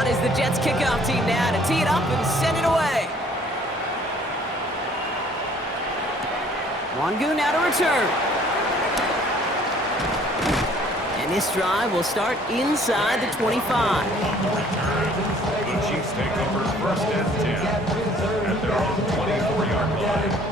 On is the Jets kickoff team now to tee it up and send it away. Wangu now to return. And this drive will start inside the 25. The Chiefs take over first and 10 at their own 24-yard line.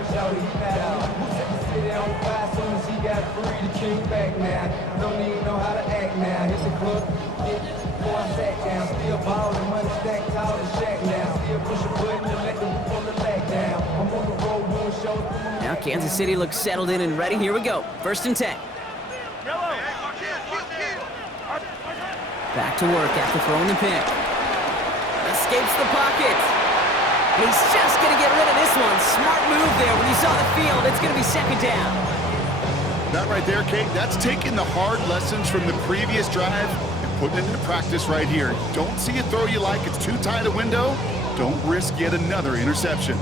Now Kansas City looks settled in and ready. Here we go. First and 10. Back to work after throwing the pick. Escapes the pocket. He's just going to get rid of this one. Smart move there. When he saw the field, it's going to be second down. That right there, Kate, that's taking the hard lessons from the previous drive and putting it into practice right here. Don't see a throw you like. It's too tight a window. Don't risk yet another interception.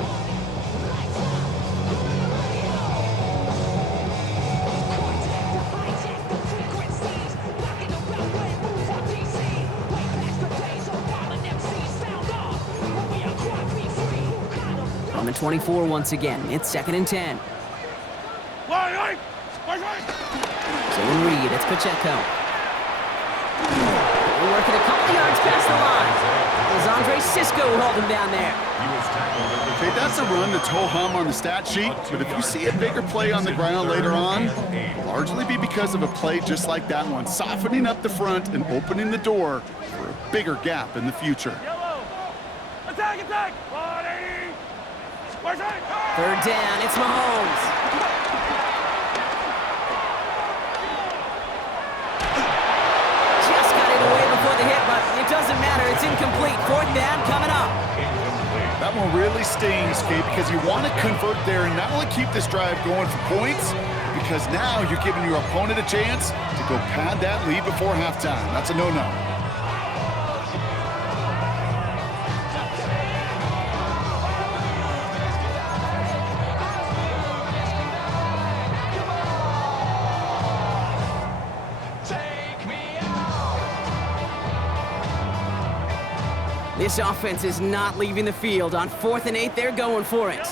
On the 24 once again. It's second and 10. Zone read. It's Pacheco. We're working a couple yards past the line. As Andre Cisco will hold him down there. Okay, that's a run that's ho-hum on the stat sheet, but if you see a bigger play on the ground later on, it'll largely be because of a play just like that one, softening up the front and opening the door for a bigger gap in the future. Attack! Third down, it's Mahomes. Just got it away before the hit, but it doesn't matter. It's incomplete. Fourth down coming up. That one really stings, Kate, because you want to convert there and not only keep this drive going for points, because now you're giving your opponent a chance to go pad that lead before halftime. That's a no-no. This offense is not leaving the field. On 4th and 8, they're going for it.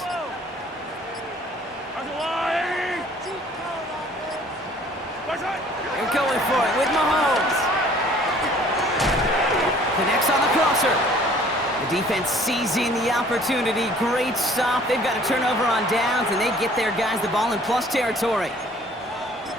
They're going for it with Mahomes. Connects on the crosser. The defense seizing the opportunity. Great stop. They've got a turnover on downs, and they get their guys the ball in plus territory.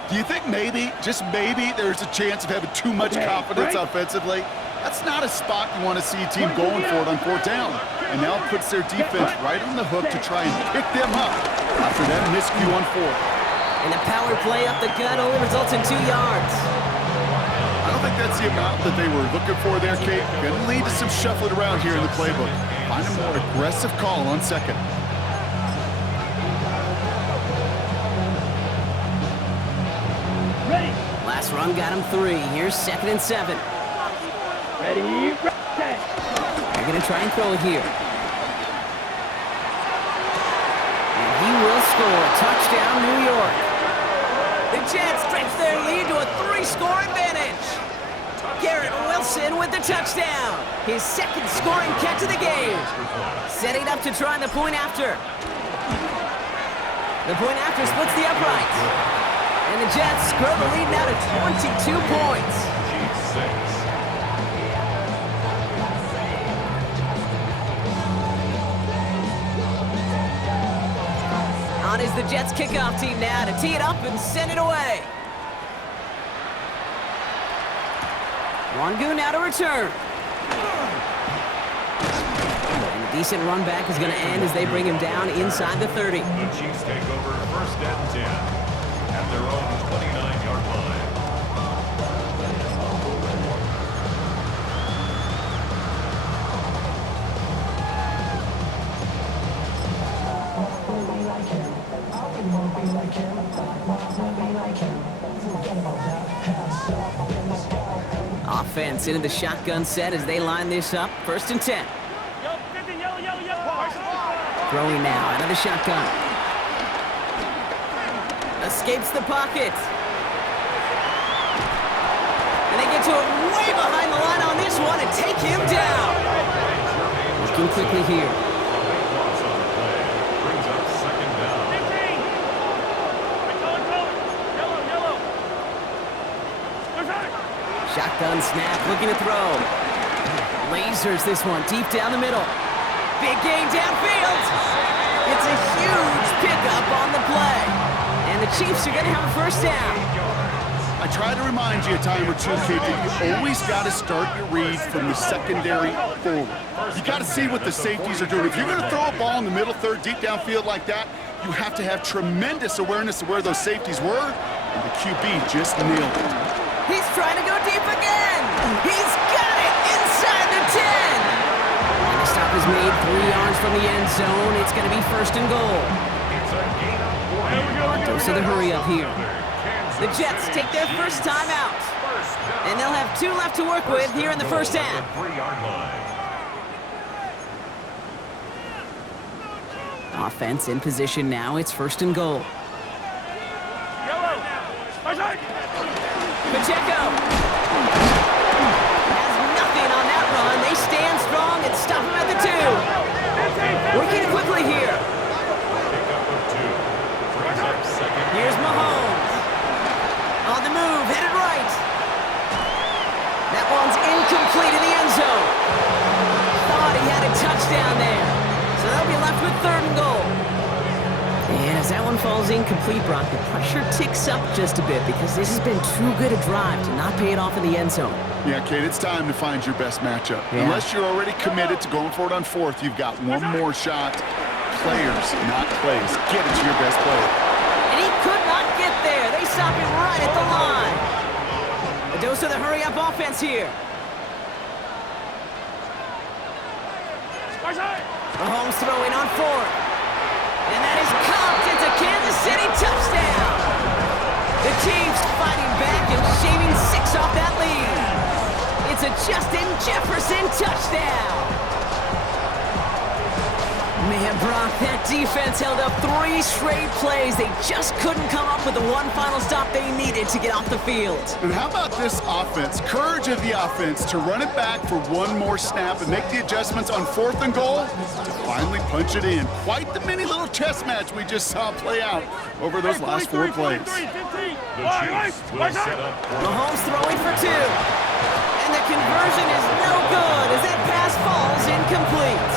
Do you think maybe, just maybe, there's a chance of having too much confidence offensively? That's not a spot you want to see a team going for it on 4th down. And now it puts their defense right on the hook to try and pick them up after that miscue on 4th. And the power play up the gut only results in 2 yards. I don't think that's the amount that they were looking for there, Kate. Going to lead to some shuffling around here in the playbook. Find a more aggressive call on 2nd. Last run got him 3. Here's 2nd and 7. Ready, They're going to try and throw it here. And he will score. Touchdown, New York. The Jets stretch their lead to a 3-score advantage. Garrett Wilson with the touchdown. His 2nd scoring catch of the game. Setting up to try the point after. The point after splits the uprights. And the Jets grow the lead now to 22 points. On is the Jets kickoff team now to tee it up and send it away. Wangu now to return. And a decent run back is going to end as they bring him down inside the 30. The Chiefs take over first and 10 at their own 29-yard line. Offense into the shotgun set as they line this up. First and 10. Throwing now out of the shotgun. Escapes the pocket. And they get to it way behind the line on this one and take him down. Working quickly here. Loss on the play brings up second down. 15. Yellow. Shotgun snap, looking to throw. Lasers this one, deep down the middle. Big gain downfield. It's a huge pickup on the play. And the Chiefs are going to have a first down. I try to remind you a time or two, kid, that you always got to start your read from the secondary forward. You got to see what the safeties are doing. If you're going to throw a ball in the middle third, deep downfield like that, you have to have tremendous awareness of where those safeties were, and the QB just nailed it. He's trying to go deep again. He's got it inside the 10. And the stop is made 3 yards from the end zone. It's going to be first and goal. It's a gain of 4. Dose of the hurry up here. The Jets take their first time out. And they'll have 2 left to work with here in the first half. 3-yard line. Offense in position now. It's first and goal. Pacheco has nothing on that run. They stand strong and stop him at the 2. Working quickly here. Pickup of 2. Brings up second. Here's Mahomes. On the move, headed right. That one's incomplete in the end zone. Thought he had a touchdown there. So they'll be left with third and goal. And as that one falls incomplete, Brock, the pressure ticks up just a bit because this has been too good a drive to not pay it off in the end zone. Yeah, Kate, it's time to find your best matchup. Yeah. Unless you're already committed to going for it on fourth, you've got one more shot. Players, not plays. Get it to your best player. And he could not get there. They stop him right at the line. A dose of the hurry-up offense here. Mahomes throwing on 4th. And that is caught. It's a Kansas City touchdown. The Chiefs fighting back and shaving 6 off that lead. It's a Justin Jefferson touchdown. Man, Brock, that defense held up 3 straight plays. They just couldn't come up with the one final stop they needed to get off the field. And how about this offense? Courage of the offense to run it back for one more snap and make the adjustments on 4th and goal to finally punch it in. Quite the mini little chess match we just saw play out over those last 4 plays. The Chiefs will set up. Mahomes throwing for 2. And the conversion is no good as that pass falls incomplete.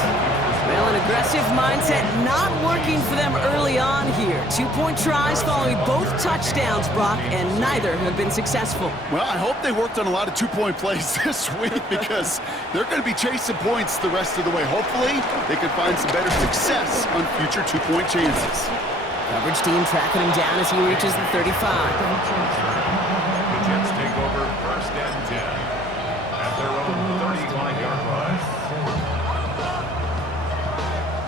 Well, an aggressive mindset not working for them early on here. 2-point tries following both touchdowns, Brock, and neither have been successful. Well, I hope they worked on a lot of 2-point plays this week because they're going to be chasing points the rest of the way. Hopefully, they can find some better success on future 2-point chances. Coverage team tracking him down as he reaches the 35. The Jets take over first and 10 at their own 35-yard line.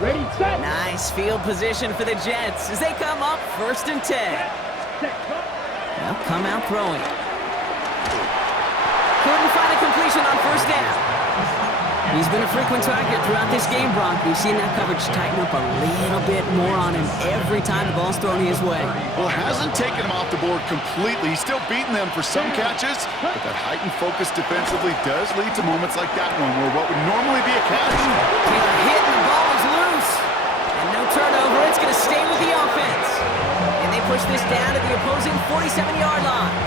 Ready, set. Nice field position for the Jets as they come up first and 10. They'll come out throwing. Couldn't find a completion on first down. He's been a frequent target throughout this game, Brock. We've seen that coverage tighten up a little bit more on him every time the ball's thrown his way. Well, it hasn't taken him off the board completely. He's still beating them for some catches, but that heightened focus defensively does lead to moments like that one where what would normally be a catch. Taylor hit and the ball is loose. And no turnover. It's going to stay with the offense. And they push this down to the opposing 47-yard line.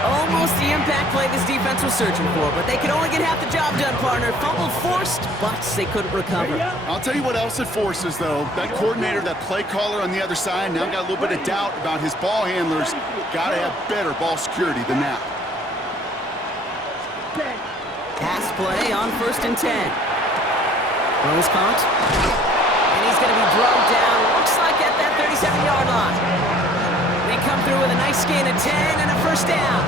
Almost the impact play this defense was searching for, but they could only get half the job done, partner. Fumble forced, but they couldn't recover. I'll tell you what else it forces, though. That coordinator, that play caller on the other side, now got a little bit of doubt about his ball handlers. Got to have better ball security than that. Pass play on first and 10. Rose caught. And he's going to be drugged down, looks like at that 37-yard line. They come through with a nice gain of 10 and a first down.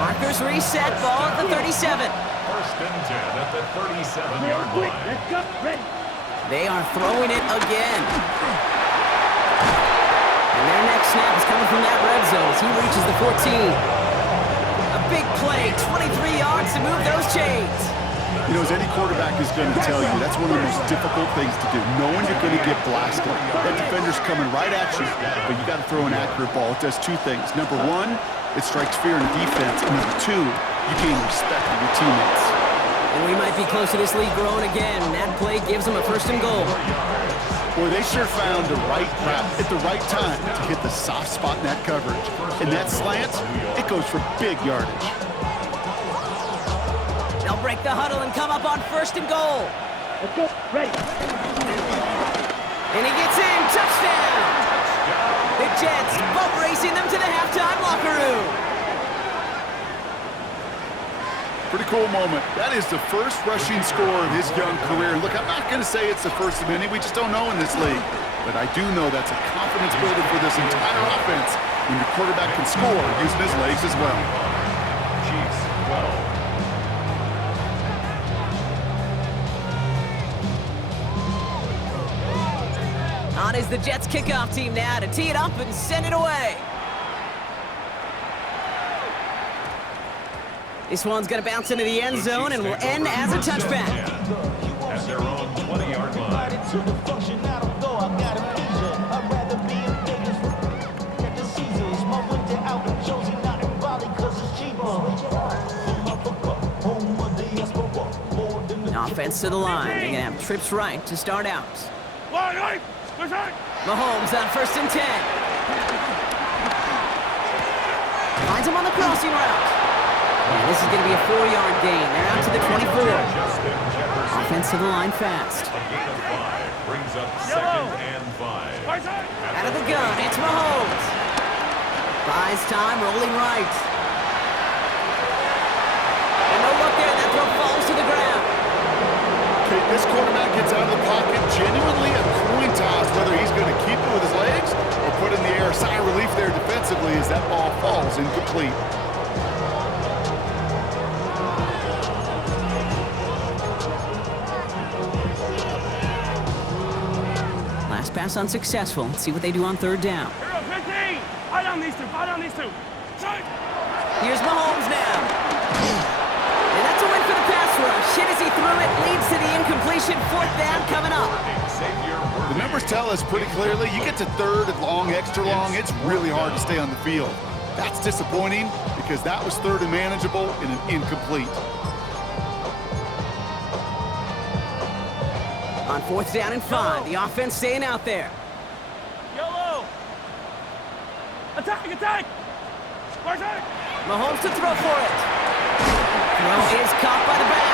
Markers reset, ball at the 37. First and 10 at the 37-yard line. Let's go. Ready. They are throwing it again. And their next snap is coming from that red zone as he reaches the 14. A big play, 23 yards to move those chains. You know, as any quarterback is going to tell you, that's one of the most difficult things to do, knowing you're going to get blasted. That defender's coming right at you, but you got to throw an accurate ball. It does 2 things. Number 1, it strikes fear in the defense. And number 2, you gain respect of your teammates. And we might be close to this lead growing again. That play gives them a 1st and goal. Boy, they sure found the right route at the right time to hit the soft spot in that coverage. And that slant, it goes for big yardage. They'll break the huddle and come up on 1st and goal. Let's go. Ready. And he gets in. Touchdown! The Jets boat racing them to the halftime locker room. Pretty cool moment. That is the first rushing score of his young career. Look, I'm not going to say it's the first of many. We just don't know in this league. But I do know that's a confidence builder for this entire offense when your quarterback can score using his legs as well. Chiefs 12. On is the Jets kickoff team now to tee it up and send it away. This one's going to bounce into the end zone and will end as a touchback. At their own 20-yard line. Offense to the line. They're going to have trips right to start out. Mahomes on 1st and 10. Finds him on the crossing route. And this is going to be a 4-yard gain. They're out to the 24. Offense to the line fast. A gain of 5 brings up 2nd and 5. Out of the gun, it's Mahomes. Buys time, rolling right. And no look there, that throw falls to the ground. Okay, this quarterback gets out of the pocket, genuinely a coin toss, whether he's going to keep it with his legs or put it in the air. Sigh of relief there defensively as that ball falls incomplete. Last pass unsuccessful. Let's see what they do on 3rd down. Hero 15. Fight on these two. Fight on these two. Here's Mahomes now. And that's a win for the pass rush. Hit as he threw it, leads to the incompletion. 4th down coming up. The numbers tell us pretty clearly, you get to 3rd and long, extra long, it's really hard to stay on the field. That's disappointing because that was 3rd and manageable and an incomplete. On 4th down and 5, the offense staying out there. Yellow. Attack, attack. Mahomes to throw for it. Throw is caught by the back.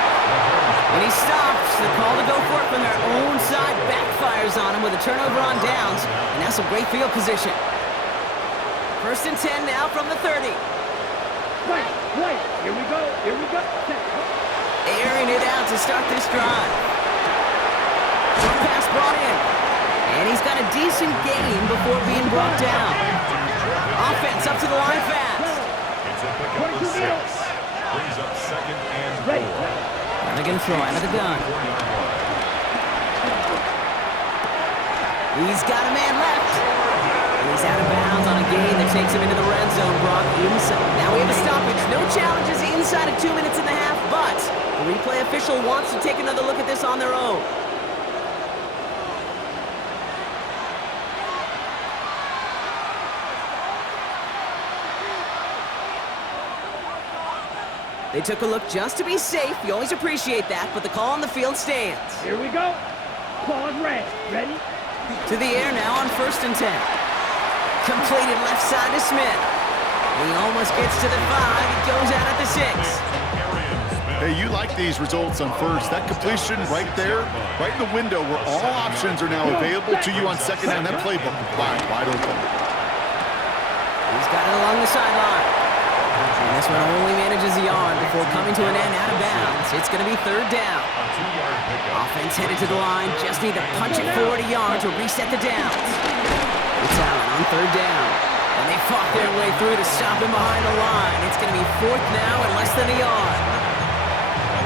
When he stops, the call to go for it from their own side backfires on him with a turnover on downs, and that's a great field position. 1st and 10 now from the 30. Right. Here we go. Airing it out to start this drive. Pass brought in. And he's got a decent gain before being brought down. Offense up to the line fast. It's a pickup of 6. Brings up 2nd and 4. And they're going to throw out of the gun. He's got a man left. And he's out of bounds on a gain that takes him into the red zone, Brock. Now we have a stoppage. No challenges inside of 2 minutes and a half, but the replay official wants to take another look at this on their own. They took a look just to be safe. You always appreciate that, but the call on the field stands. Here we go. Pause red. Ready? To the air now on 1st and 10. Completed left side to Smith. He almost gets to the 5. He goes out at the 6. Hey, you like these results on 1st. That completion right there, right in the window where all options are now available to you on 2nd down. That playbook wide open. He's got it along the sideline. And this one only manages a yard before coming to an end out of bounds. It's going to be 3rd down. Offense headed to the line. Just need to punch it 40 yards to reset the downs. It's Allen on 3rd down. And they fought their way through to stop him behind the line. It's going to be 4th now and less than a yard.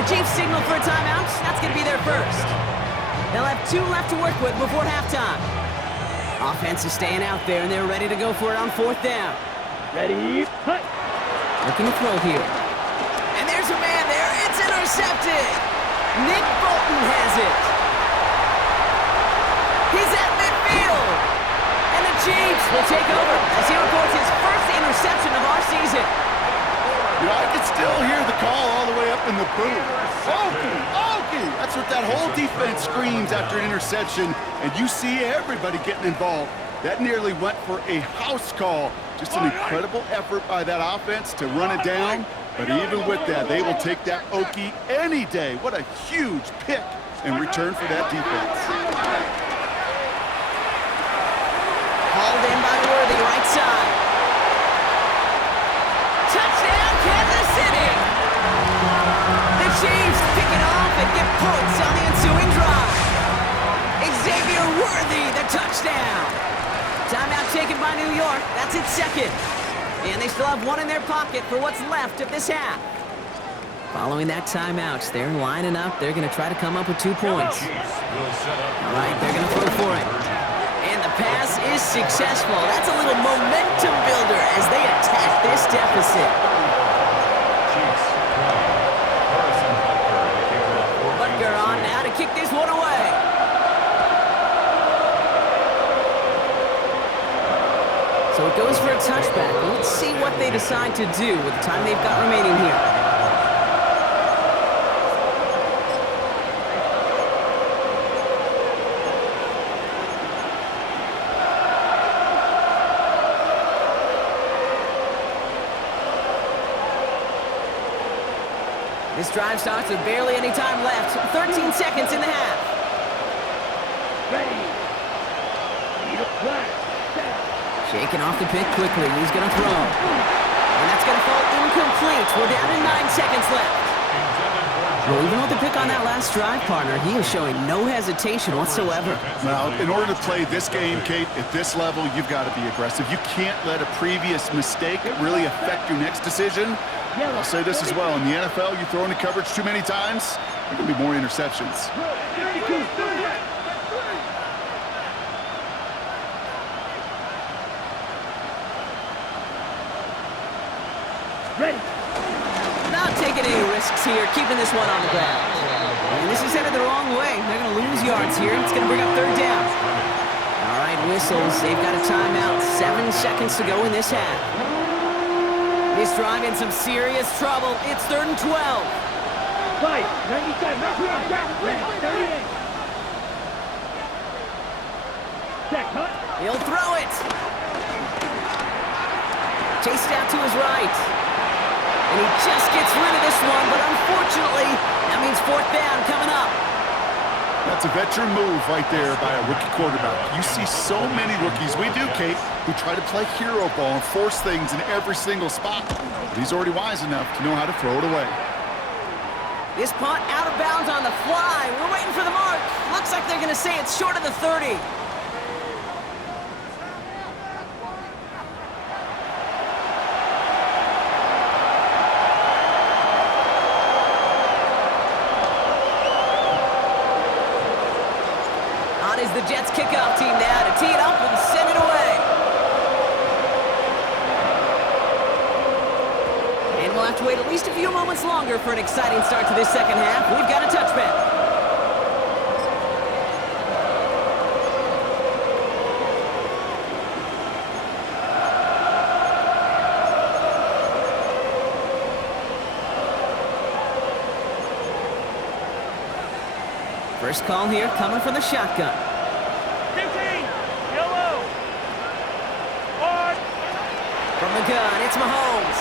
The Chiefs signal for a timeout. That's going to be their first. They'll have 2 left to work with before halftime. Offense is staying out there, and they're ready to go for it on 4th down. Ready? Hut. Looking to throw here. And there's a man there. It's intercepted. Nick Bolton has it. He's at midfield. And the Chiefs will take over as he reports his first interception of our season. You know, I can still hear the call all the way up in the booth. Okie, Okie! That's what that whole defense screams after an interception, and you see everybody getting involved. That nearly went for a house call. Just an incredible effort by that offense to run it down, but even with that, they will take that Okie any day. What a huge pick in return for that defense. Hauled in by Worthy, right side. Touchdown, Kansas City! The Chiefs pick it off and get points on the ensuing drive. Xavier Worthy, the touchdown. Timeout taken by New York. That's its second. And they still have one in their pocket for what's left of this half. Following that timeout, they're lining up. They're going to try to come up with 2 points. All right, they're going to throw for it. And the pass is successful. That's a little momentum builder as they attack this deficit. Butker on now to kick this one away. So it goes for a touchback. Let's see what they decide to do with the time they've got remaining here. This drive starts with barely any time left. 13 seconds in the half. Ready. Need a flag. Shaking off the pick quickly. He's going to throw. And that's going to fall incomplete. We're down to 9 seconds left. Well, even with the pick on that last drive, partner, he is showing no hesitation whatsoever. Now, in order to play this game, Kate, at this level, you've got to be aggressive. You can't let a previous mistake really affect your next decision. I'll say this as well. In the NFL, you throw into coverage too many times, there can be more interceptions. Ready. Not taking any risks here, keeping this one on the ground. And this is headed the wrong way. They're going to lose yards here. It's going to bring up third down. All right, whistles. They've got a timeout. 7 seconds to go in this half. This drive in some serious trouble. It's 3rd and 12. 5, 97, 38. Check, cut. He'll throw it. Chased out to his right. And he just gets rid of this one, but unfortunately, that means 4th down coming up. That's a veteran move right there by a rookie quarterback. You see so many rookies, we do, Kate, who try to play hero ball and force things in every single spot. But he's already wise enough to know how to throw it away. This punt out of bounds on the fly. We're waiting for the mark. Looks like they're going to say it's short of the 30. On is the Jets kickoff team now to tee it up and send it away. And we'll have to wait at least a few moments longer for an exciting start to this second half. We've got a touchback. First call here coming from the shotgun. 15, yellow. Hard. From the gun, it's Mahomes.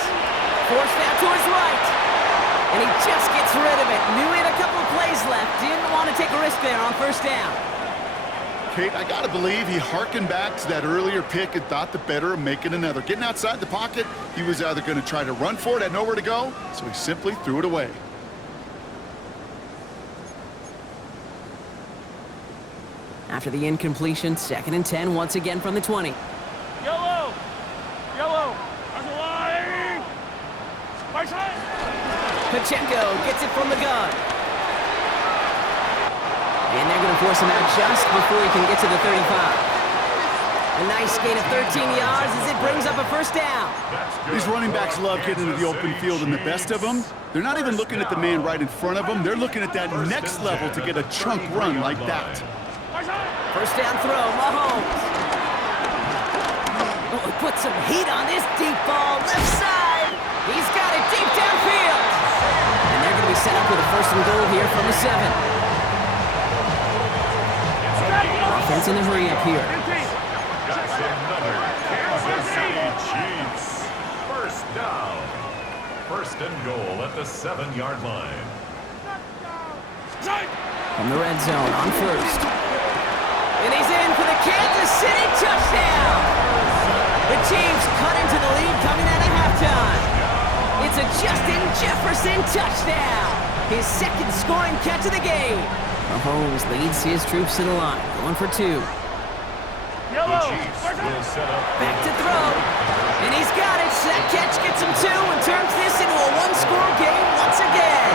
Forced out to his right. And he just gets rid of it. Knew he had a couple of plays left. Didn't want to take a risk there on 1st down. Kate, I got to believe he hearkened back to that earlier pick and thought the better of making another. Getting outside the pocket, he was either going to try to run for it, had nowhere to go, so he simply threw it away. After the incompletion, 2nd and 10 once again from the 20. Yellow. Yellow. On the line. Right side. Pacheco gets it from the gun. And they're going to force him out just before he can get to the 35. A nice gain of 13 yards as it brings up a 1st down. These running backs love getting into the open field, and the best of them, they're not even looking at the man right in front of them. They're looking at that next level to get a chunk run like that. 1st down throw, Mahomes. Oh, put some heat on this deep ball. Left side. He's got it deep set up with a 1st and goal here from the 7. Offense in the hurry up here. That's another Kansas City Chiefs. First down. 1st and goal at the 7-yard line. From the red zone on 1st. And he's in for the Kansas City touchdown. The Chiefs cut into the lead coming out of halftime. It's a Justin Jefferson touchdown. His 2nd scoring catch of the game. Mahomes leads his troops to the line, going for 2. The Chiefs will set up. Back to throw. And he's got it. That catch gets him 2 and turns this into a 1-score game once again.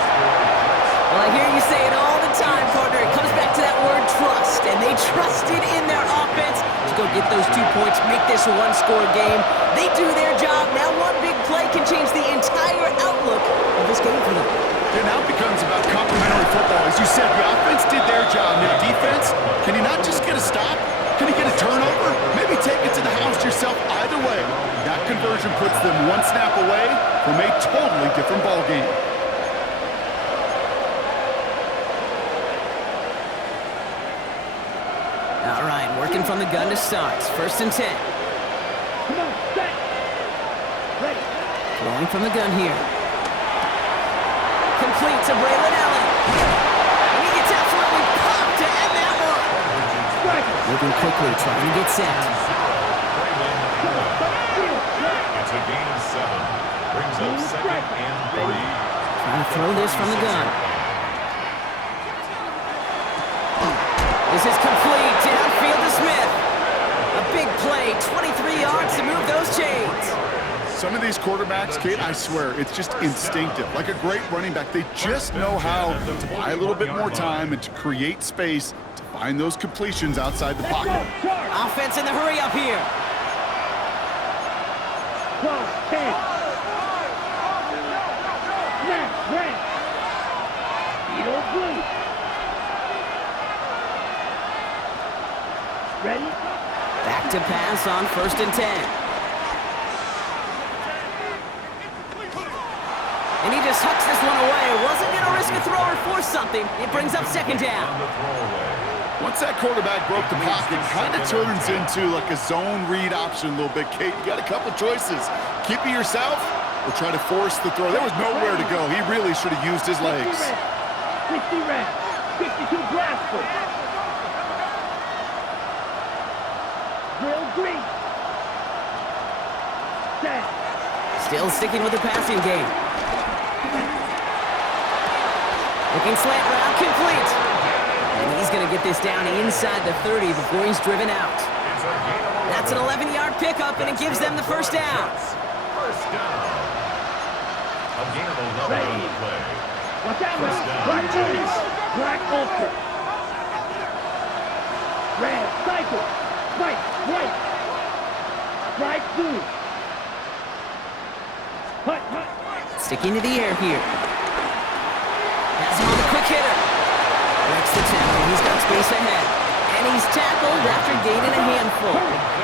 Well, I hear you say it all the time, partner. It comes back to that word trust. And they trusted in their offense to go get those 2 points, make this a 1-score game. They do their job. Now one big play can change the entire outlook of this game for them. It now becomes about complementary football. As you said, the offense did their job. Now defense, can you not just get a stop? Can you get a turnover? Maybe take it to the house yourself. Either way, that conversion puts them 1 snap away from a totally different ball game. All right, working from the gun to start. 1st and 10. Come on, set. Ready. Throwing from the gun here. Complete to Braylon Allen. And he gets absolutely popped to end that one. Moving quickly, trying to get set. It's a gain of 7. Brings up 2nd and 3. Trying to throw this from the gun. This is complete. Downfield to Smith. A big play, 23 yards to move those chains. Some of these quarterbacks, Kate, I swear, it's just instinctive. Like a great running back, they just know how to buy a little bit more time and to create space to find those completions outside the pocket. Offense in the hurry up here. 12, 10. Red. Yellow, blue. Ready? Back to pass on 1st and 10. And he just hucks this one away. Wasn't going to risk a throw or force something. It brings up 2nd down. Once that quarterback broke the pocket, it kind of turns into like a zone read option a little bit. Kate, you got a couple choices. Keep it yourself or try to force the throw. There was nowhere to go. He really should have used his legs. 50 red. 52 Bradford. Drill green. Set. Still sticking with the passing game. Looking slant route, complete. And he's going to get this down inside the 30 before he's driven out. That's an 11-yard pickup, and it gives them the 1st down. First down. A gain of 11 on the play. Watch out, First down, Black Chiefs. Bulls. Black Ultra. Red, cycle. White. Bright blue. Hut. Sticking to the air here. Has him on the quick hitter. Breaks the tackle. He's got space ahead. And he's tackled after gaining a handful.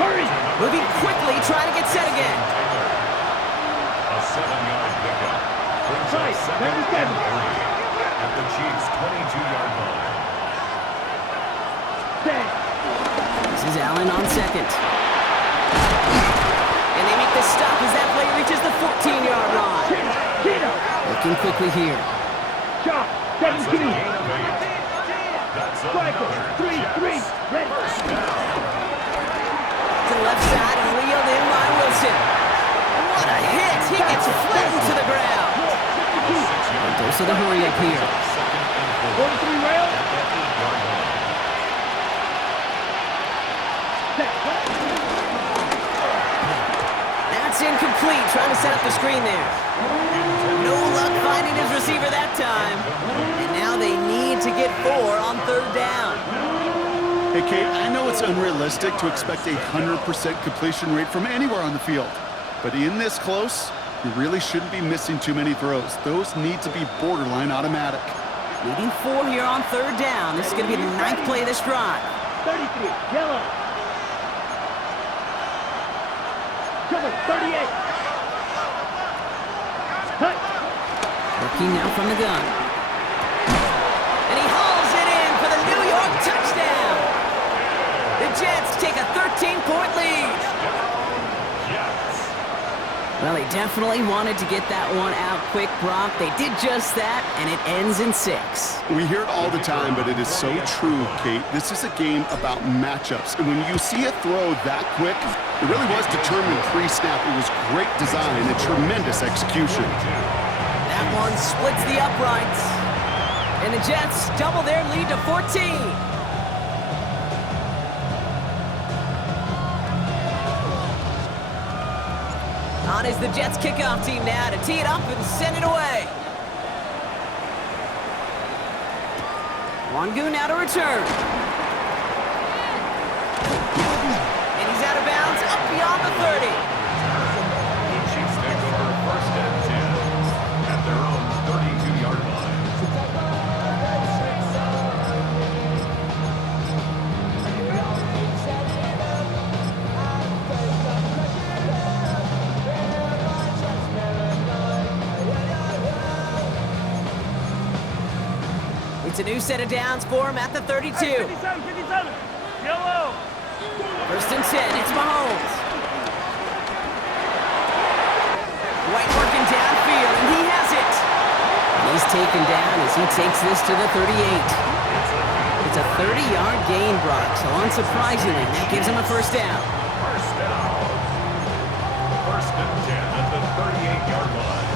Hurry. Moving quickly, trying to get set again. A 7-yard pickup. Brings up Right, 2nd and 3 97. at the Chiefs' 22-yard line. Set. This is Allen on 2nd. And they make the stop as that play reaches the 14-yard line. Looking quickly here. Shot. That's a 17. gain of 8. That's Striker. another 3. Jets. Red. First down. To the left side and reeled in by Wilson. What a hit! He gets flattened to the ground. And goes to the hurry up here. 43 rail. At the 8-yard line. That's incomplete. Trying to set up the screen there. No luck finding his receiver that time. And now they need to get 4 on 3rd down. Hey, Kate, I know it's unrealistic to expect a 100% completion rate from anywhere on the field. But in this close, you really shouldn't be missing too many throws. Those need to be borderline automatic. Needing 4 here on 3rd down. This is going to be the 9th play of this drive. 33. Yellow. Cover. 38. Hut. Working now from the gun. Well, they definitely wanted to get that one out quick, Brock. They did just that, and it ends in 6. We hear it all the time, but it is so true, Kate. This is a game about matchups. And when you see a throw that quick, it really was determined pre-snap. It was great design and tremendous execution. That one splits the uprights. And the Jets double their lead to 14. On is the Jets kickoff team now to tee it up and send it away. Wangu now to return. And he's out of bounds up beyond the 30. The Chiefs take over 1st and 10 at their own 32-yard line. It's a new set of downs for him at the 32. 57, 57. Yellow. 1st and 10, it's Mahomes. White working downfield, and he has it. And he's taken down as he takes this to the 38. It's a 30-yard gain, Brock, so unsurprisingly, that gives him a 1st down. 1st down. 1st and 10 at the 38-yard line.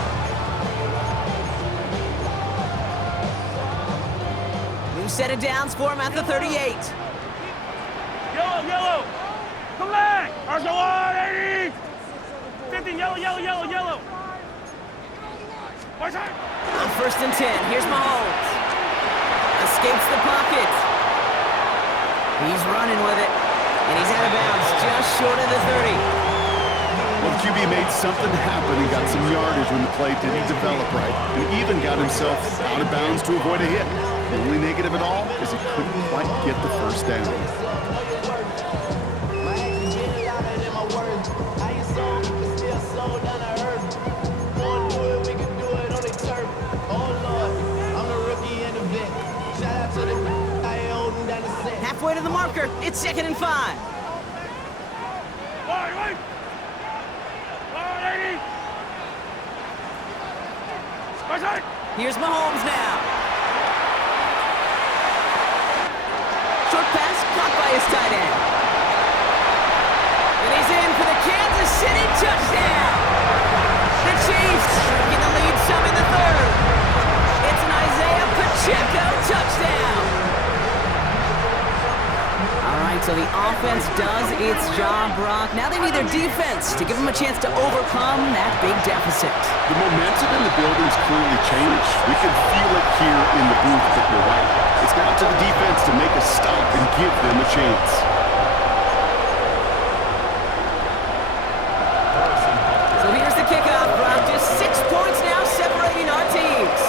New set of downs for him at the 38. Yellow, yellow. Come back. RSO 80. 50, yellow, yellow, yellow, yellow. Watch out. On 1st and 10, here's Mahomes. Escapes the pocket. He's running with it. And he's out of bounds just short of the 30. Well, the QB made something happen and got some yardage when the play didn't develop right. And even got himself out of bounds to avoid a hit. The only negative at all is he couldn't quite get the 1st down. Halfway to the marker, it's 2nd and 5. Wait. 80. Watch out. Here's Mahomes now. Short pass caught by his tight end. And he's in for the Kansas City touchdown. The Chiefs shrinking the lead some in the 3rd. It's an Isaiah Pacheco touchdown. All right, so the offense does its job, Brock. Now they need their defense to give them a chance to overcome that big deficit. The momentum in the building's clearly changed. We can feel it here in the booth, but you're right. It's now to the defense to make a stop and give them a chance. So here's the kickoff, Brock. Just 6 points now separating our teams.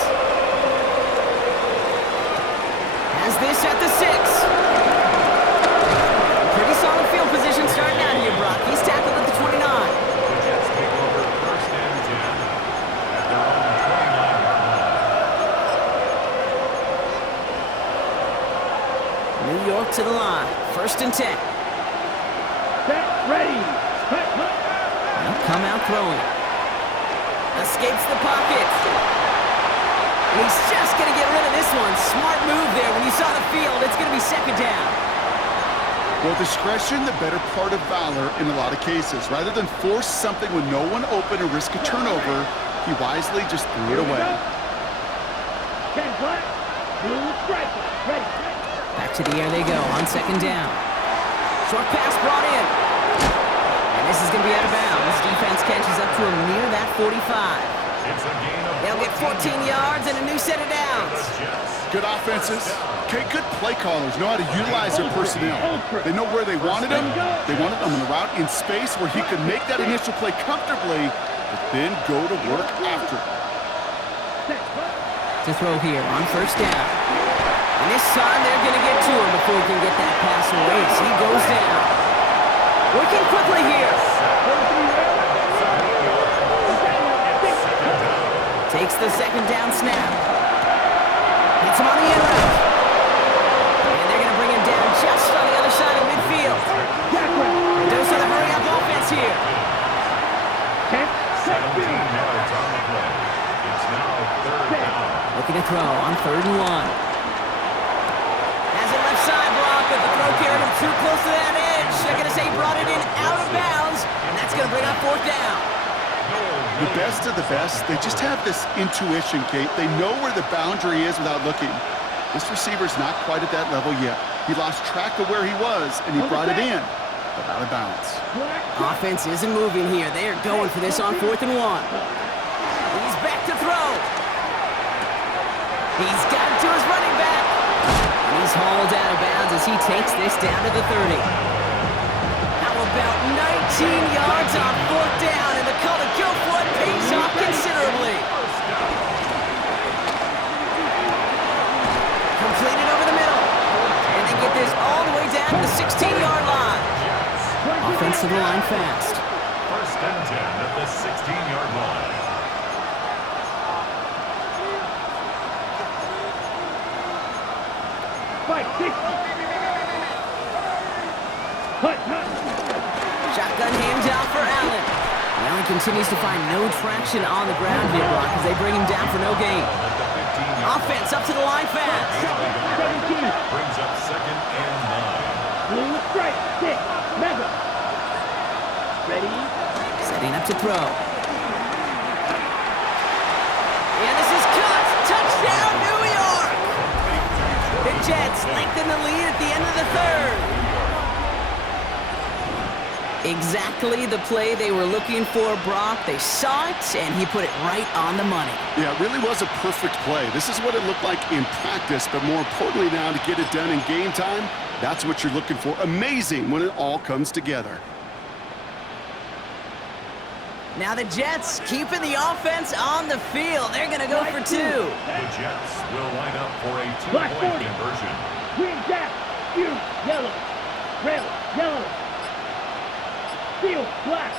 Has this at the 6. Pretty solid field position starting out here, Brock. He's tackled at the 29. The Jets take over 1st and 10 at their own 29-yard line. New York to the line. 1st and 10. Set, ready. They'll come out throwing. Escapes the pocket. And he's just going to get rid of this one. Smart move there. When you saw the field, it's going to be 2nd down. Well, discretion, the better part of valor in a lot of cases. Rather than force something with no one open or risk a turnover, he wisely just threw it away. 10 flat. Blue striker. Ready. Back to the air they go on 2nd down. Short pass brought in. And this is going to be out of bounds. Defense catches up to him near that 45. It's a gain of They'll get 14 yards and a new set of downs. Good offenses. Okay, good play callers know how to utilize their personnel. They know where they wanted him. They wanted him on the route in space where he could make that initial play comfortably, but then go to work after. To throw here on 1st down. And this time they're going to get to him before he can get that pass away as he goes down. Working quickly here. Takes the 2nd down snap. Hits him on the end route. And they're going to bring him down just on the other side of midfield. Dose of the hurry-up offense here. 10, 6. Looking to throw on 3rd and 1. Has it left side block, but the throw carried him too close to that edge. They're going to say he brought it in out of bounds, and that's going to bring up 4th down. The best of the best, they just have this intuition, Kate. They know where the boundary is without looking. This receiver's not quite at that level yet. He lost track of where he was, and he brought it in, but out of bounds. Offense isn't moving here. They are going for this on 4th and 1. He's back to throw. He's got it to his running back. And he's hauled out of bounds as he takes this down to the 30. How about 19 yards on 4th down, and the call to go for it pays off considerably. Completed over the middle. And they get this all the way down to the 16-yard line. Offense to the line fast. 1st and 10 at the 16-yard line. Shotgun handoff for Allen. Allen continues to find no traction on the ground here, Brock, as they bring him down for no gain. Offense up to the line fast. Brings up 2nd and 9. Strike, 6, mega. Ready? Setting up to throw. And this is cut. Touchdown, New York. The Jets lengthen the lead at the end of the 3rd. Exactly the play they were looking for, Brock. They saw it, and he put it right on the money. Yeah, it really was a perfect play. This is what it looked like in practice, but more importantly now to get it done in game time, that's what you're looking for. Amazing when it all comes together. Now the Jets keeping the offense on the field. They're going to go for 2. The Jets will line up for a 2-point conversion. Green jack, you, yellow, red, yellow. Field, black.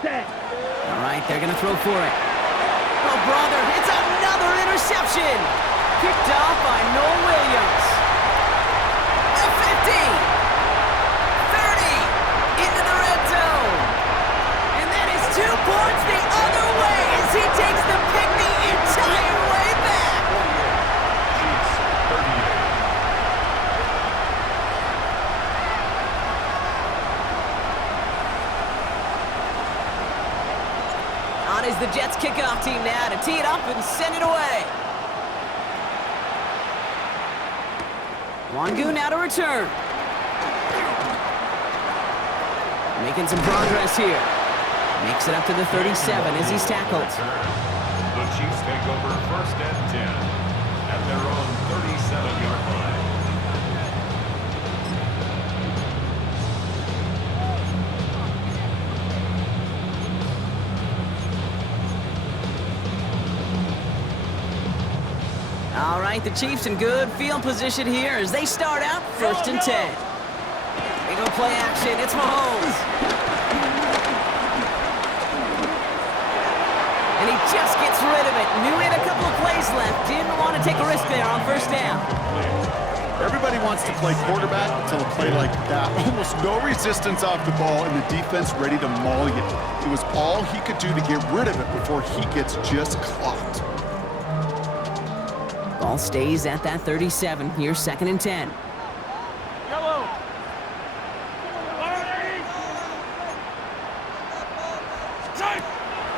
Set. All right, they're going to throw for it. Oh, brother, it's another interception. Picked off by Noel Williams. The 50. 30. Into the red zone. And that is 2 points the other way as he takes the pick the entire way back. Chiefs 38. On is the Jets kickoff team now to tee it up and send it away. Wangu now to return. Making some progress here. Makes it up to the 37 as he's tackled. The Chiefs take over 1st and 10 at their own 37-yard line. All right, the Chiefs in good field position here as they start out 1st and 10. They go play action. It's Mahomes. And he just gets rid of it. Knew he had a couple of plays left. Didn't want to take a risk there on 1st down. Everybody wants to play quarterback until a play like that. Almost no resistance off the ball and the defense ready to maul you. It was all he could do to get rid of it before he gets just clocked. Ball stays at that 37. Here's 2nd and 10. Yellow.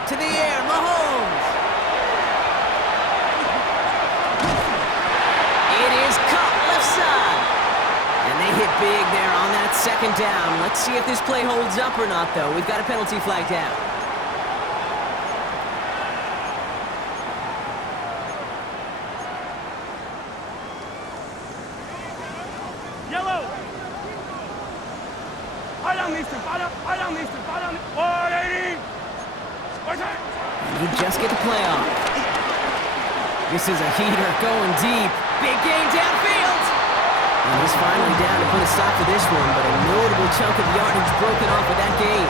To the air, Mahomes. It is caught left side. And they hit big there on that 2nd down. Let's see if this play holds up or not, though. We've got a penalty flag down. Yellow. You just get the play off. This is a heater going deep. Big gain downfield. And he's finally down to put a stop to this one, but a notable chunk of yardage broken off of that gain.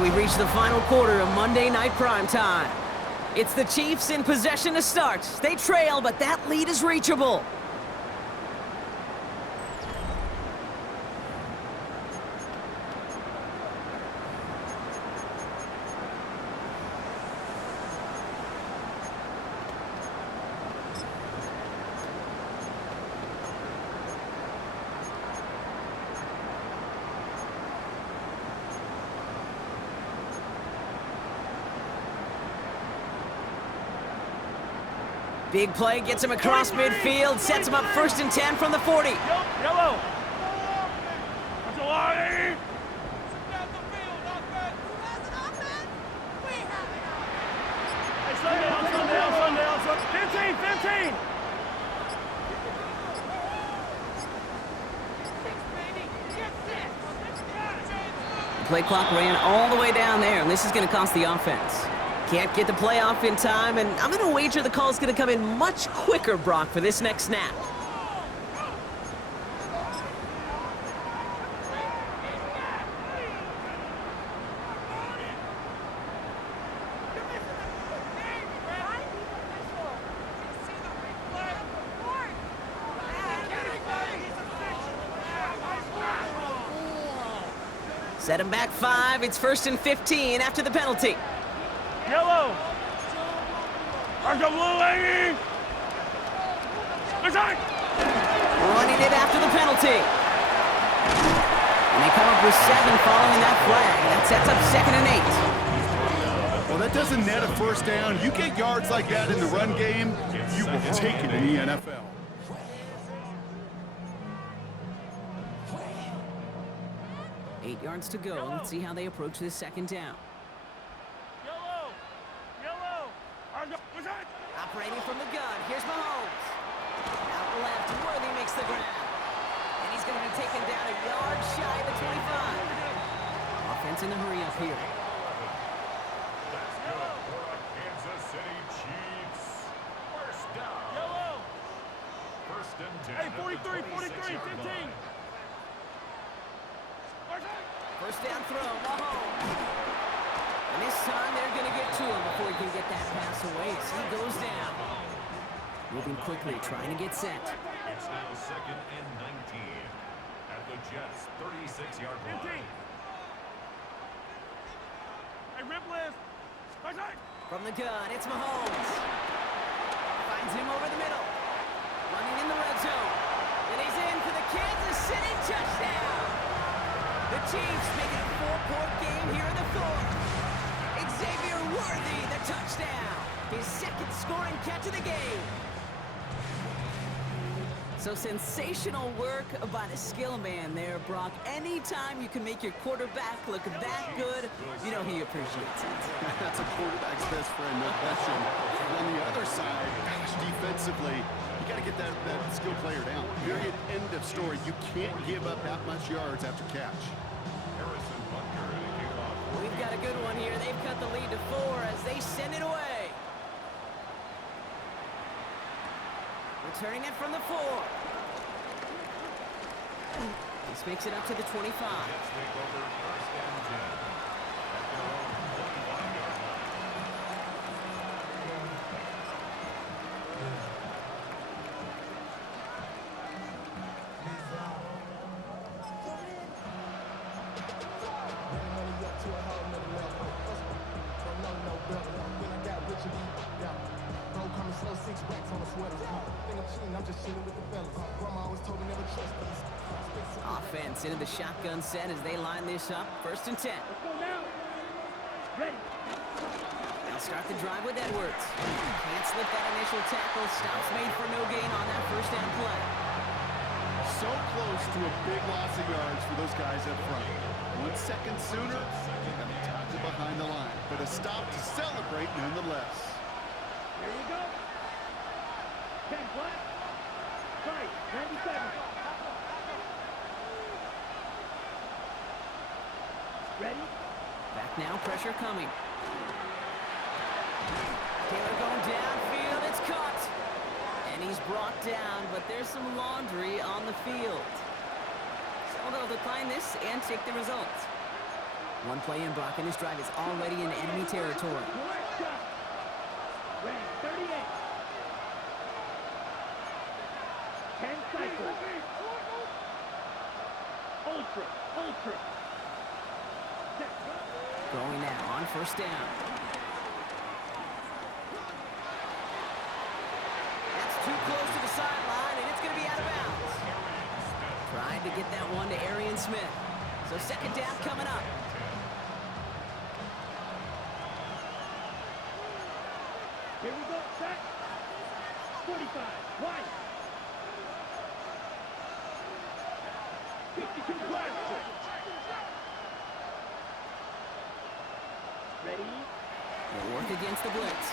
We've reached the final quarter of Monday Night Primetime. It's the Chiefs in possession to start. They trail, but that lead is reachable. Big play, gets him across midfield, sets him up 1st and 10 from the 40. Yellow. That's a lot, Eddie. Hey, Sunday. 15. The play clock ran all the way down there, and this is going to cost the offense. Can't get the play off in time, and I'm going to wager the call's going to come in much quicker, Brock, for this next snap. Set him back 5. It's 1st and 15 after the penalty. Yellow. There's the blue, Eddie. Running it after the penalty. And they come up with 7 following that flag. That sets up 2nd and 8. Well, that doesn't net a 1st down. You get yards like that in the run game, you will take it in the NFL. Eight yards to go. Let's see how they approach this 2nd down. Yellow. Operating from the gun. Here's Mahomes. Out left. Worthy makes the grab. And he's going to be taken down a yard shy of the 25. Offense in the hurry up here. That's good for a Kansas City Chiefs. 1st down. Yellow. 1st and 10. Hey, 43, 15. 1st down throw. Mahomes. And this time they're going to get to him before he can get that pass away as he goes down. Moving quickly, trying to get set. It's now 2nd and 19 at the Jets' 36-yard line. Hey, Ripley. From the gun, it's Mahomes. Finds him over the middle. Running in the red zone. And he's in for the Kansas City touchdown. The Chiefs make it a 4-point game here in the 4th. Xavier Worthy, the touchdown. His 2nd scoring catch of the game. So sensational work by the skill man there, Brock. Anytime you can make your quarterback look that good, you know he appreciates it. That's a quarterback's best friend, no question. And on the other side, gosh, defensively, you got to get that skill player down. Period, end of story. You can't give up that much yards after catch. We've got a good one here. They've cut the lead to 4 as they send it away. Returning it from the 4. This makes it up to the 25. Offense into the shotgun set as they line this up. 1st and 10. They'll start the drive with Edwards. Can't slip that initial tackle. Stops made for no gain on that 1st down play. So close to a big loss of yards for those guys up front. 1 second sooner, they're going to touch it behind the line. But a stop to celebrate nonetheless. Here we go. 10 flat. Right, 97. Ready? Back now, pressure coming. Taylor going downfield, it's caught. And he's brought down, but there's some laundry on the field. So they'll decline this and take the results. One play in, Brock, and this drive is already in enemy territory. 10 cycles. Ultra. Going now on first down. That's too close to the sideline, and it's going to be out of bounds. Tried to get that one to Arian Smith. So second down coming up. Here we go, set. 45, wide. 52 plus. Ready? They'll work against the blitz.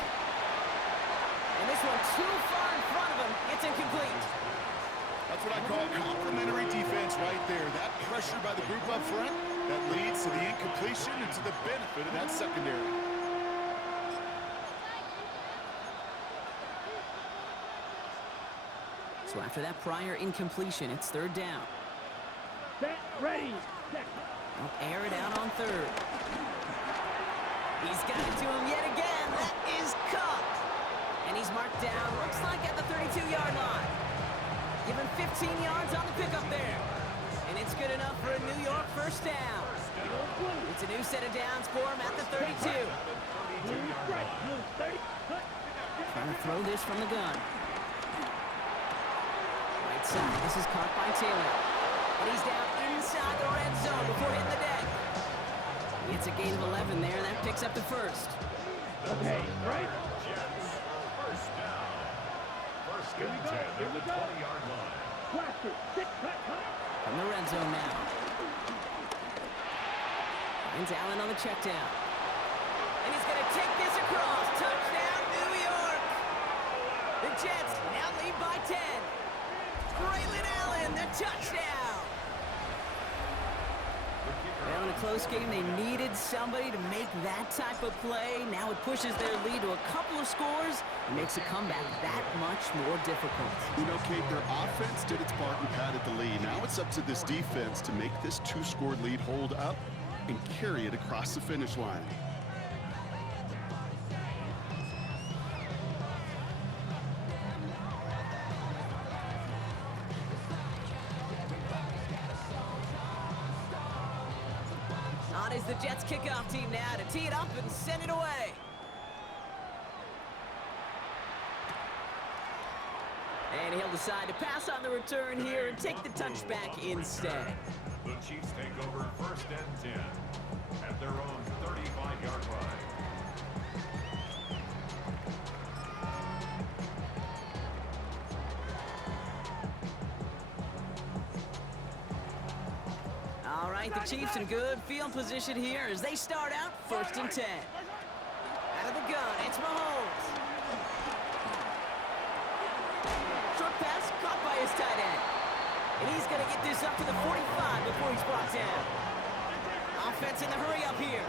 And this one too far in front of him. It's incomplete. That's what I call complimentary defense right there. That pressure by the group up front, that leads to the incompletion and to the benefit of that secondary. So after that prior incompletion, it's third down. Set, ready, set. They'll air it out on third. He's got it to him yet again. That is caught. And he's marked down, looks like at the 32-yard line. Given 15 yards on the pickup there. And it's good enough for a New York first down. It's a new set of downs for him at the 32. Trying to throw this from the gun. Right side, this is caught by Taylor. And he's down inside the red zone before hitting the deck. It's a gain of 11 there, and that picks up the first. Okay, right? Jets, first down. First and 10 at the 20-yard line. Blaster, stick, cut. From the red zone now. Finds Allen on the check down. And he's going to take this across. Touchdown, New York! The Jets now lead by 10. Braylon Allen, the touchdown! Well, in a close game, they needed somebody to make that type of play. Now it pushes their lead to a couple of scores and makes a comeback that much more difficult. You know, Kate, their offense did its part and padded the lead. Now it's up to this defense to make this two-score lead hold up and carry it across the finish line. On is the Jets kickoff team now to tee it up and send it away. And he'll decide to pass on the return here and take the touchback instead. The Chiefs take over first and 10 at their own 35-yard line. All right, the Chiefs in good field position here as they start out first and 10. Out of the gun, it's Mahomes. Short pass caught by his tight end. And he's going to get this up to the 45 before he's brought down. Offense in the hurry up here.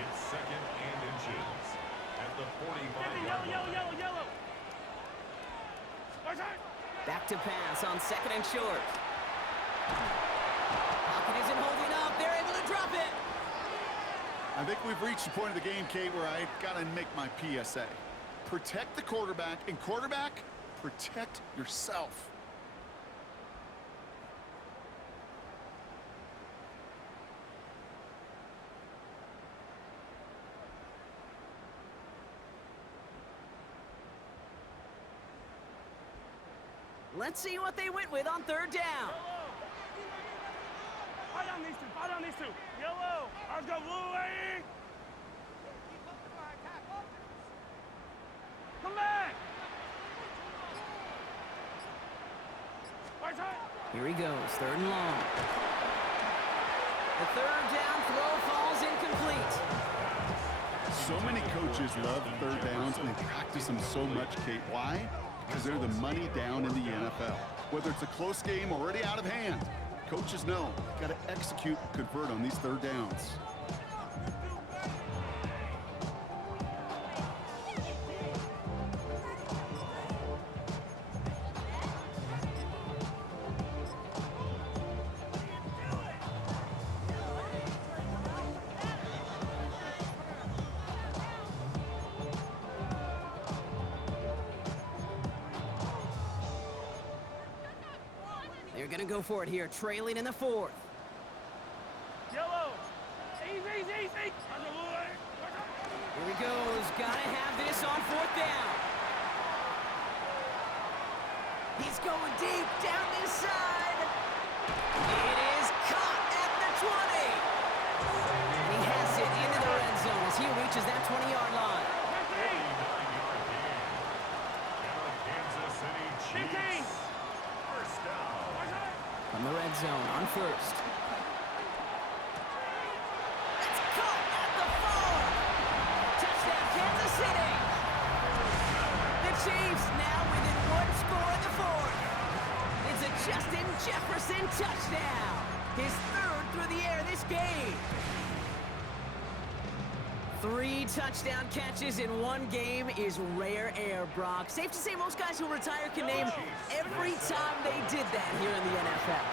It's second and inches at the 45-yard line. Yellow. Back to pass on second and short. Pocket isn't holding up. They're able to drop it. I think we've reached the point of the game, Kate, where I got to make my PSA. Protect the quarterback, and quarterback, protect yourself. Let's see what they went with on third down. Fight on these two. Yellow. Let's go, blue, lady. Come back. Right side. Here he goes, third and long. The third down throw falls incomplete. So many coaches love third downs, and they practice them so much, Kate. Why? Because they're the money down in the NFL. Whether it's a close game already out of hand, coaches know you got to execute and convert on these third downs. They're gonna go for it here, trailing in the fourth. Yellow. Easy, easy, easy. Here he goes. Gotta have this on fourth down. He's going deep down this side. It is caught at the 20. He has it into the red zone as he reaches that 20-yard line. 49-yard gain. And the Kansas City Chiefs. First down. From the red zone on first. It's caught at the 4. Touchdown, Kansas City. The Chiefs now within one score in the fourth. It's a Justin Jefferson touchdown. His third through the air this game. 3 touchdown catches in one game is rare air, Brock. Safe to say most guys who retire can name every time they did that here in the NFL.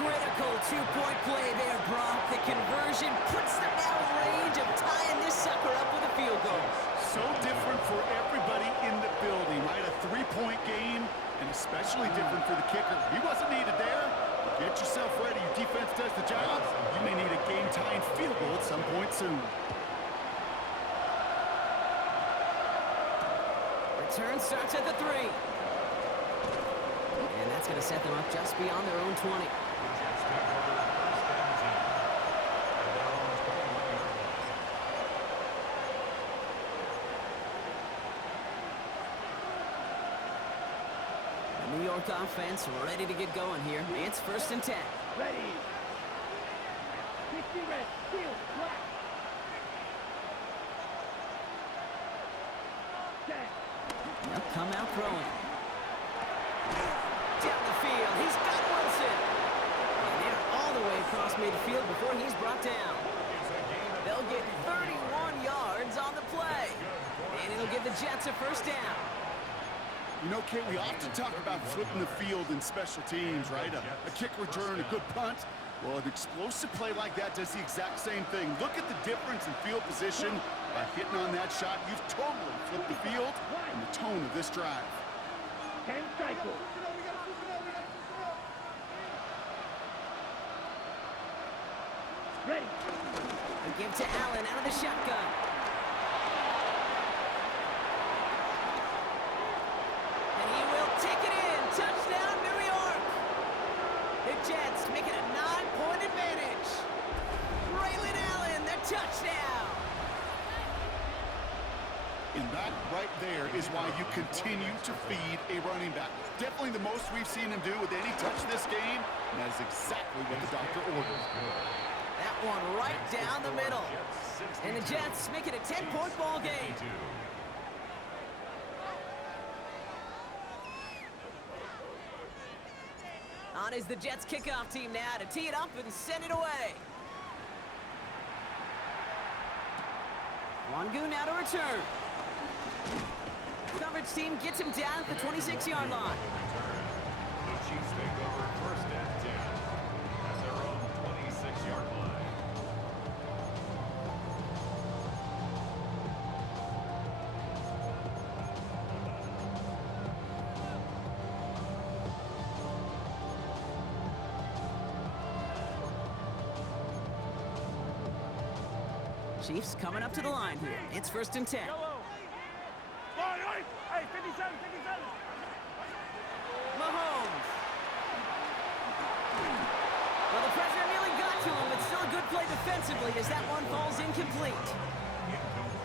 Critical 2-point play there, Brock. The conversion puts them now in range of tying this sucker up with a field goal. So different for everybody in the building, right? A 3-point game, and especially different for the kicker. He wasn't needed there. Get yourself ready. Your defense does the job. You may need a game-tying field goal at some point soon. Return starts at the 3. And that's going to set them up just beyond their own 20. The New York offense ready to get going here. It's 1st and 10. Ready. 60 red. Field. Black. 10. They'll come out throwing. Down the field, he's got Wilson. And they're all the way across midfield before he's brought down. They'll get 31 yards on the play. And it'll give the Jets a first down. You know, Kate, we often talk about flipping the field in special teams, right? A kick return, a good punt. Well, an explosive play like that does the exact same thing. Look at the difference in field position. By hitting on that shot, you've totally flipped the field and the tone of this drive. 10 cycles. Ready. They give to Allen out of the shotgun. And he will take it in. Touchdown, New York. The Jets making a 9-point advantage. Braylon Allen, the touchdown. And that right there is why you continue to feed a running back. Definitely the most we've seen him do with any touch this game, and that is exactly what the doctor ordered. That one right down the middle. And the Jets make it a 10-point ball game. On is the Jets kickoff team now to tee it up and send it away. Wangu now to return. Coverage team gets him down at the 26-yard line. The Chiefs take over 1st and 10 at their own 26-yard line. Chiefs coming up to the line here. It's 1st and 10. Yellow. Hey, 57, 57. Mahomes. Well, the pressure nearly got to him, but still a good play defensively as that one falls incomplete.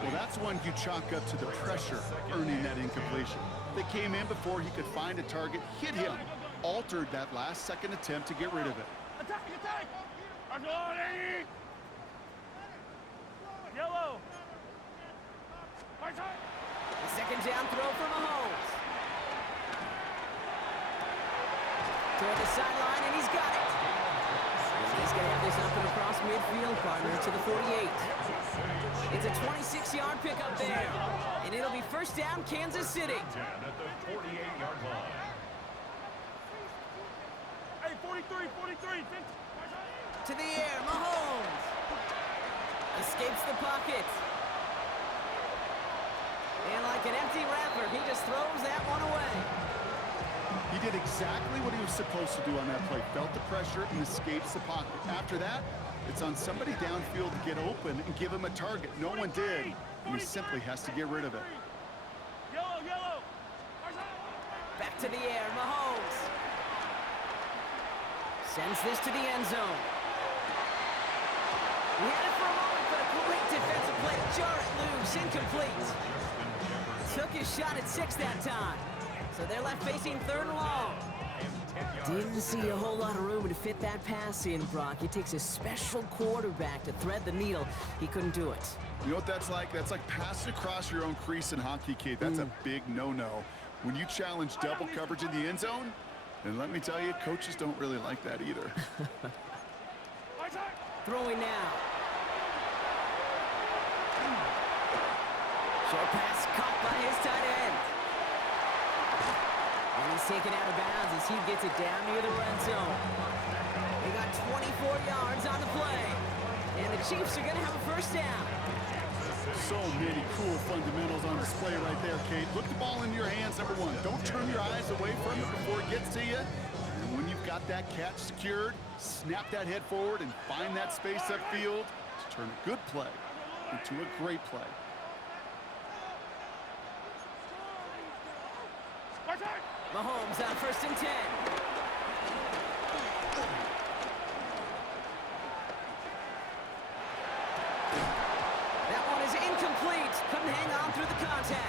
Well, that's one you chalk up to the pressure earning that incompletion. They came in before he could find a target, hit him, altered that last-second attempt to get rid of it. Attack, attack. Artillery. Yellow. Right side. The second down throw for Mahomes. Toward the sideline, and he's got it. And he's going to have this up and across midfield, partner, to the 48. It's a 26-yard pickup there. And it'll be first down, Kansas City. 10 at the 48-yard line. Hey, 43, 43, 50. To the air, Mahomes. Escapes the pocket. And like an empty wrapper, he just throws that one away. He did exactly what he was supposed to do on that play. Felt the pressure and escapes the pocket. After that, it's on somebody downfield to get open and give him a target. No one did, and he simply has to get rid of it. Yellow, yellow. Back to the air, Mahomes. Sends this to the end zone. He had it for a moment, but a great defensive play to jar it loose. Incomplete. Took his shot at 6 that time. So they're left facing 3rd and long. Didn't see a whole lot of room to fit that pass in, Brock. It takes a special quarterback to thread the needle. He couldn't do it. You know what that's like? That's like passing across your own crease in hockey, Kate. That's a big no-no. When you challenge double coverage in the end zone, and let me tell you, coaches don't really like that either. Throwing now. Short pass caught by his tight end. And he's taken out of bounds as he gets it down near the red zone. They got 24 yards on the play. And the Chiefs are going to have a first down. So many cool fundamentals on display right there, Kate. Put the ball in your hands, number one. Don't turn your eyes away from it before it gets to you. And when you've got that catch secured, snap that head forward and find that space upfield to turn a good play into a great play. Mahomes on 1st and 10. That one is incomplete. Couldn't hang on through the contact.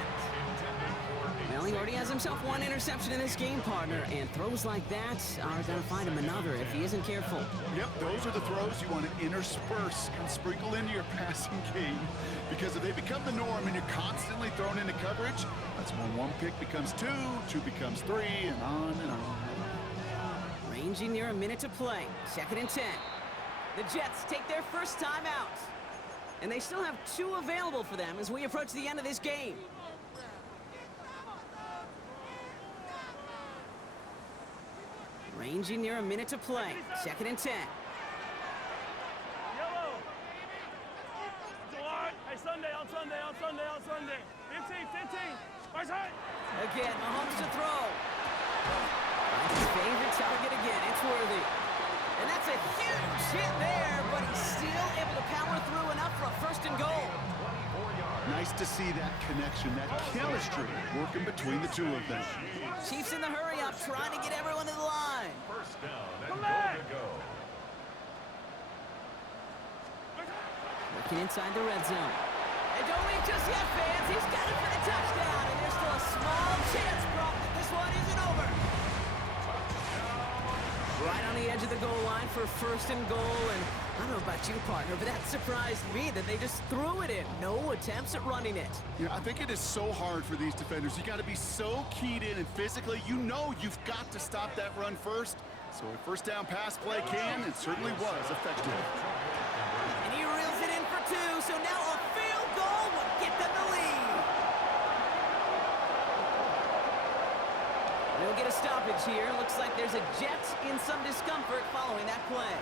Well, he already has himself 1 interception in this game, partner, and throws like that are going to find him another if he isn't careful. Yep, those are the throws you want to intersperse and sprinkle into your passing game, because if they become the norm and you're constantly thrown into coverage, that's when 1 pick becomes 2, 2 becomes 3, and on and on. Ranging near a minute to play. 2nd and 10. The Jets take their first time out, and they still have 2 available for them as we approach the end of this game. Ranging near a minute to play. 2nd and 10. Yellow. July. Hey, Sunday, on Sunday, on Sunday, on Sunday. 15, 15. Right side. Again, Mahomes to throw. Finds his favorite target again. It's worthy. And that's a huge hit there, but he's still able to power through enough for a 1st and goal. Nice to see that connection, that chemistry working between the 2 of them. Chiefs in the hurry-up, trying to get everyone to the line. First down and Come goal back. to go. Working inside the red zone. And don't leave just yet, fans. He's got it for the touchdown, and there's still a small chance, Brock, that this one isn't over. Right on the edge of the goal line for 1st and goal, and I don't know about you, partner, but that surprised me that they just threw it in. No attempts at running it. Yeah, I think it is so hard for these defenders. You got to be so keyed in, and physically, you know you've got to stop that run first. So a 1st down pass play can, and certainly was effective. And he reels it in for 2, so now a field goal would get them the lead. We'll get a stoppage here. Looks like there's a Jet in some discomfort following that play.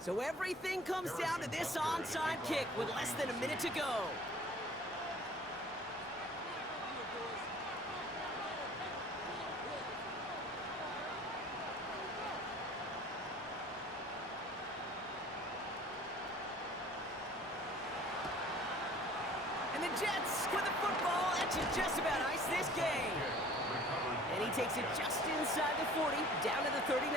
So everything comes down to this onside kick with less than a minute to go. And the Jets with the football, that should just about ice this game. And he takes it just inside the 40, down to the 39.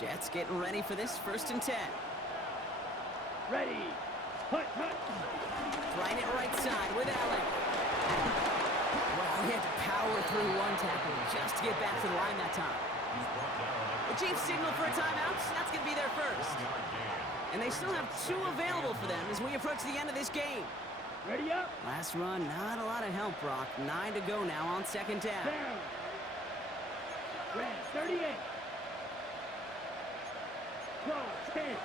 Jets getting ready for this 1st and 10. Ready. Hunt, hunt. Trying it right side with Allen. Well, he had to power through 1 tackle just to get back to the line that time. The Chiefs signal for a timeout. That's going to be their first. And they still have 2 available for them as we approach the end of this game. Ready up. Last run, not a lot of help, Brock. 9 to go now on second down. Down. Red, 38. Go, 10.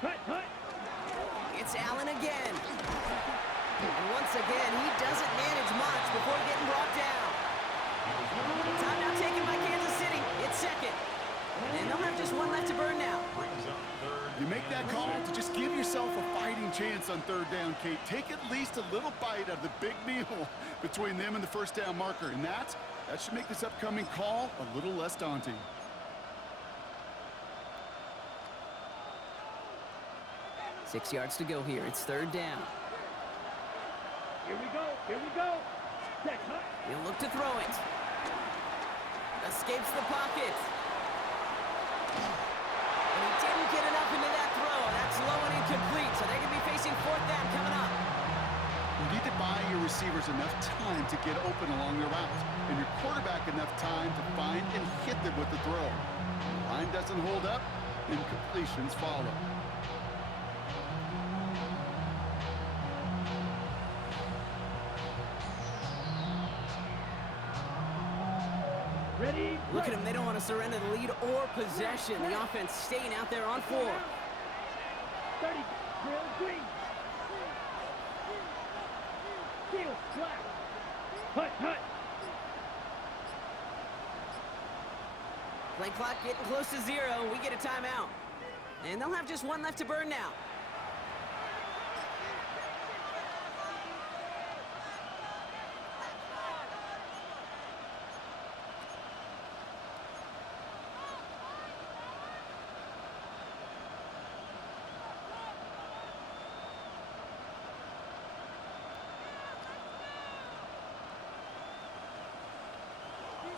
Cut. It's Allen again. And once again, he doesn't manage much before getting brought down. Time now taken by Kansas City. It's second. And they'll have just 1 left to burn now. You make that call to just give yourself a fighting chance on third down, Kate. Take at least a little bite out of the big meal between them and the first down marker. And that should make this upcoming call a little less daunting. Six yards to go here. It's third down. Here we go. Set, cut. He'll look to throw it. Escapes the pocket. And he didn't get enough into that throw. That's low and incomplete, so they're going to be facing fourth down coming up. You need to buy your receivers enough time to get open along their route, and your quarterback enough time to find and hit them with the throw. When the line doesn't hold up, incompletions follow. Ready. Look at them. They don't want to surrender the lead or possession. The offense staying out there on 4. 30. Drill green. Field flat. Cut. Play clock getting close to 0. We get a timeout. And they'll have just 1 left to burn now.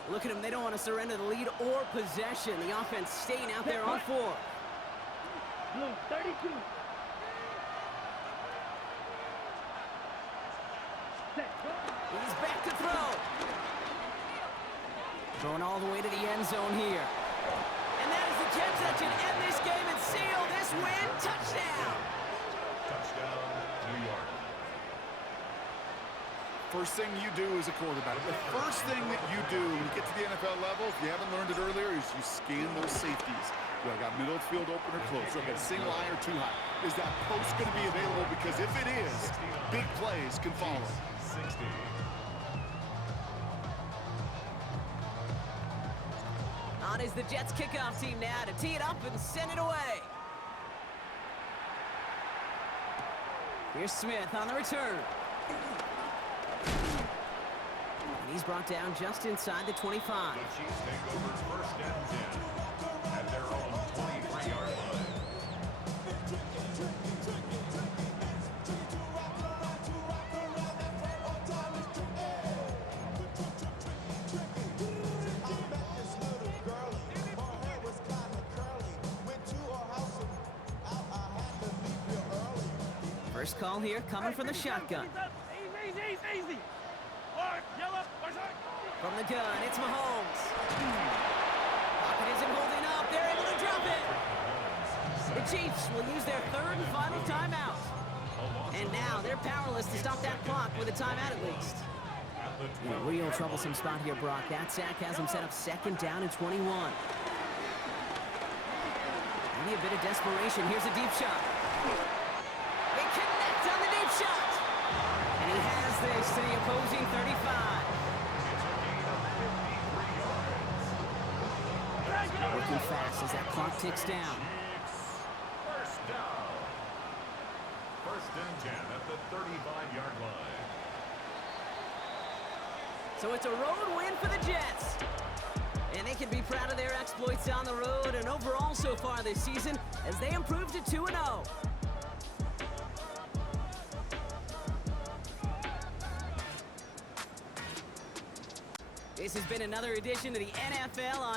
Look at them. They don't want to surrender the lead or possession. The offense staying out there on 4. Blue, 32. Set, go. He's back to throw. Throwing all the way to the end zone here. And that is the catch that should end this game and seal this win. Touchdown. Touchdown, New York. First thing you do as a quarterback, the first thing that you do when you get to the NFL level, if you haven't learned it earlier, is you scan those safeties. Do I got middle of the field open or close? Do I got a single high or 2 high? Is that post going to be available? Because if it is, big plays can follow. 60. On is the Jets kickoff team now to tee it up and send it away. Here's Smith on the return. He's brought down just inside the 25. The Chiefs take over first and 10 at their own 23-yard line. First call here coming from the shotgun. Easy. Yellow. From the gun, it's Mahomes. Pocket isn't holding up. They're able to drop it. The Chiefs will use their 3rd and final timeout. And now they're powerless to stop that clock with a timeout at least. In a real troublesome spot here, Brock. That sack has them set up 2nd down and 21. Maybe a bit of desperation. Here's a deep shot. They connect on the deep shot. And he has this to the opposing 35. Working fast as that clock ticks down. First down. First and 10 at the 35-yard line. So it's a road win for the Jets. And they can be proud of their exploits on the road and overall so far this season as they improve to 2-0. This has been another edition of the NFL on